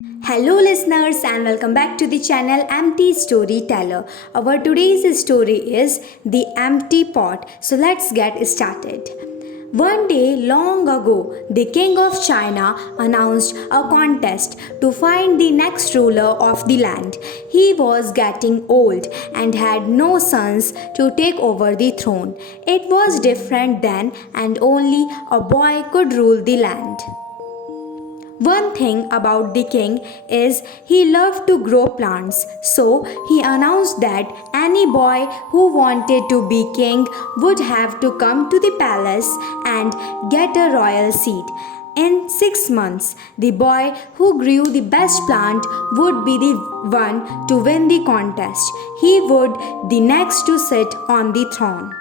Hello, listeners, and welcome back to the channel Empty Storyteller. Our today's story is The Empty Pot. So, let's get started. One day, long ago, the king of China announced a contest to find the next ruler of the land. He was getting old and had no sons to take over the throne. It was different then, and only a boy could rule the land. One thing about the king is he loved to grow plants, so he announced that any boy who wanted to be king would have to come to the palace and get a royal seat. In 6 months, the boy who grew the best plant would be the one to win the contest. He would the next to sit on the throne.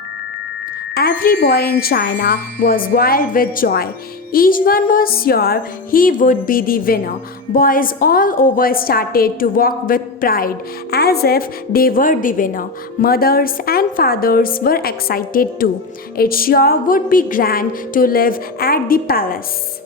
Every boy in China was wild with joy. Each one was sure he would be the winner. Boys all over started to walk with pride as if they were the winner. Mothers and fathers were excited too. It sure would be grand to live at the palace.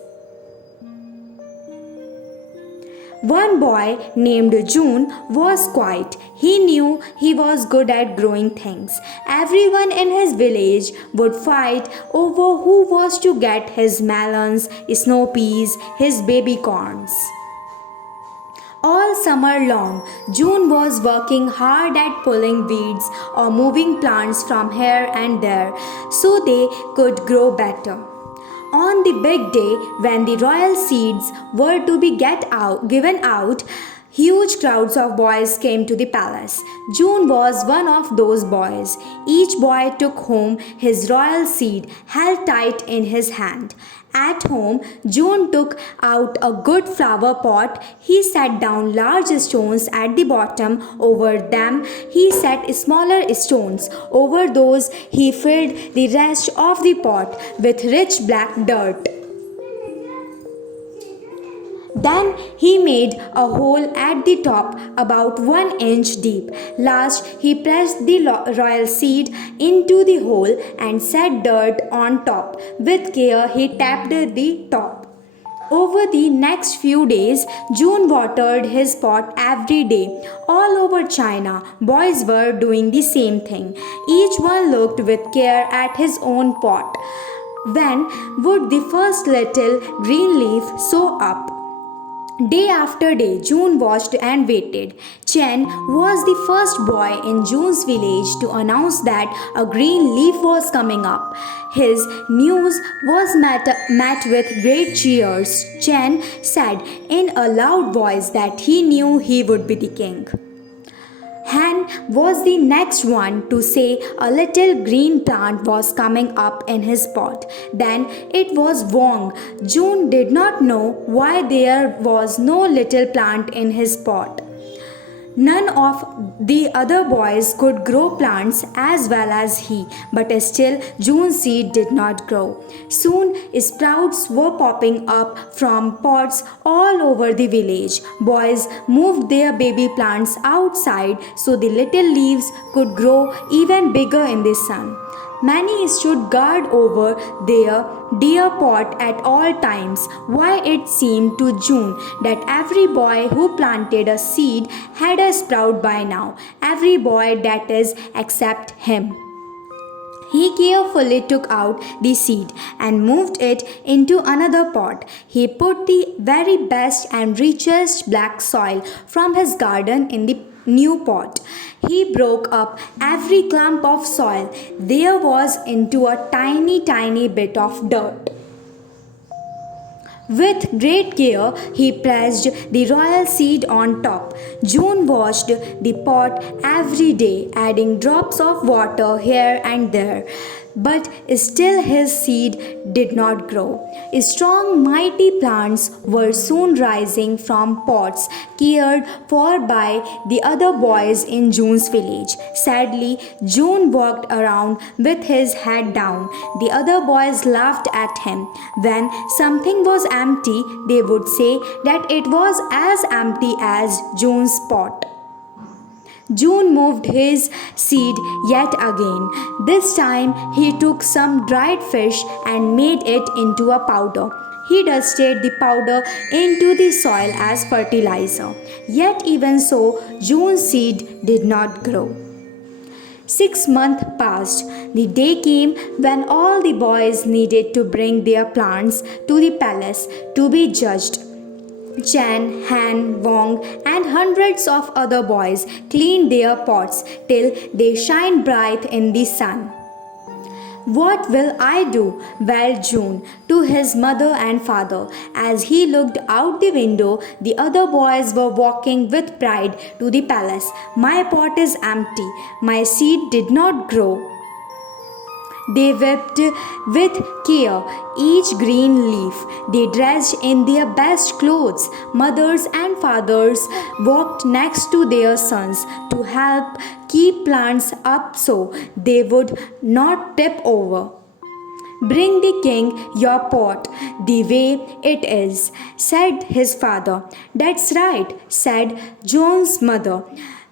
One boy named June was quiet. He knew he was good at growing things. Everyone in his village would fight over who was to get his melons, snow peas, his baby corns. All summer long, June was working hard at pulling weeds or moving plants from here and there so they could grow better. On the big day when the royal seeds were to be given out, huge crowds of boys came to the palace. June was one of those boys. Each boy took home his royal seed held tight in his hand. At home, June took out a good flower pot. He set down large stones at the bottom. Over them, he set smaller stones. Over those, he filled the rest of the pot with rich black dirt. Then he made a hole at the top about 1 inch deep. Last, he pressed the royal seed into the hole and set dirt on top. With care, he tapped the top. Over the next few days, June watered his pot every day. All over China, boys were doing the same thing. Each one looked with care at his own pot. When would the first little green leaf show up? Day after day, June watched and waited. Chen was the first boy in June's village to announce that a green leaf was coming up. His news was met with great cheers. Chen said in a loud voice that he knew he would be the king. Han was the next one to say a little green plant was coming up in his pot. Then it was Wong. June did not know why there was no little plant in his pot. None of the other boys could grow plants as well as he, but still June's seed did not grow. Soon sprouts were popping up from pots all over the village. Boys moved their baby plants outside so the little leaves could grow even bigger in the sun. Many stood guard over their dear pot at all times. Why it seemed to June that every boy who planted a seed had a sprout by now. Every boy, that is, except him. He carefully took out the seed and moved it into another pot. He put the very best and richest black soil from his garden in the new pot. He broke up every clump of soil there was into a tiny bit of dirt. With great care, he pressed the royal seed on top. June washed the pot every day, adding drops of water here and there. But still his seed did not grow. Strong, mighty plants were soon rising from pots cared for by the other boys in June's village. Sadly, June walked around with his head down. The other boys laughed at him. When something was empty, they would say that it was as empty as June's pot. June moved his seed yet again. This time he took some dried fish and made it into a powder. He dusted the powder into the soil as fertilizer. Yet, even so, June's seed did not grow. 6 months passed. The day came when all the boys needed to bring their plants to the palace to be judged. Chan, Han, Wong, and hundreds of other boys cleaned their pots till they shine bright in the sun. What will I do? Wailed June to his mother and father. As he looked out the window, the other boys were walking with pride to the palace. My pot is empty. My seed did not grow. They wept with care each green leaf. They dressed in their best clothes. Mothers and fathers walked next to their sons to help keep plants up so they would not tip over. Bring the king your pot the way it is, said his father. That's right, said John's mother.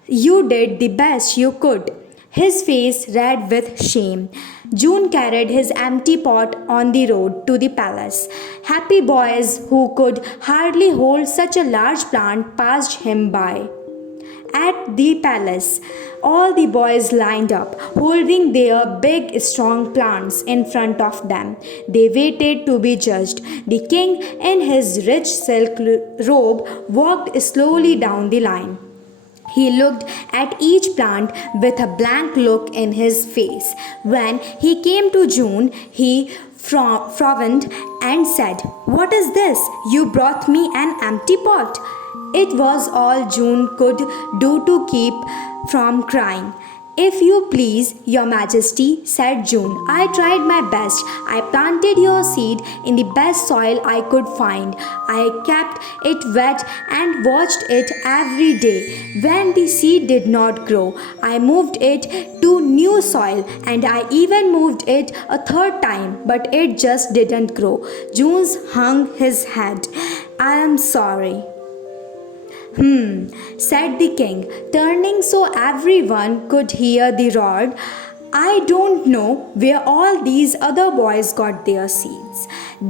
You did the best you could. His face red with shame. June carried his empty pot on the road to the palace. Happy boys who could hardly hold such a large plant passed him by. At the palace, all the boys lined up, holding their big, strong plants in front of them. They waited to be judged. The king, in his rich silk robe, walked slowly down the line. He looked at each plant with a blank look in his face. When he came to June, he frowned and said, "What is this? You brought me an empty pot." It was all June could do to keep from crying. "If you please, Your Majesty," said June, "I tried my best. I planted your seed in the best soil I could find. I kept it wet and watched it every day. When the seed did not grow, I moved it to new soil and I even moved it a third time, but it just didn't grow." June hung his head. "I am sorry," said the king, turning so everyone could hear the roar. "I don't know where all these other boys got their seeds.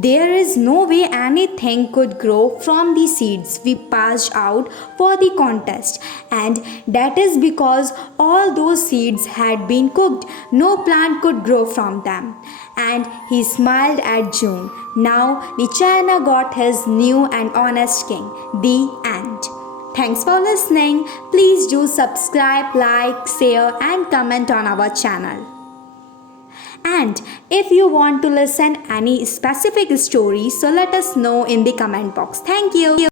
There is no way anything could grow from the seeds we passed out for the contest, and that is because all those seeds had been cooked. No plant could grow from them." And he smiled at June. Now the China got his new and honest king. The end. Thanks for listening. Please do subscribe, like, share, and comment on our channel. And if you want to listen any specific story, so let us know in the comment box. Thank you.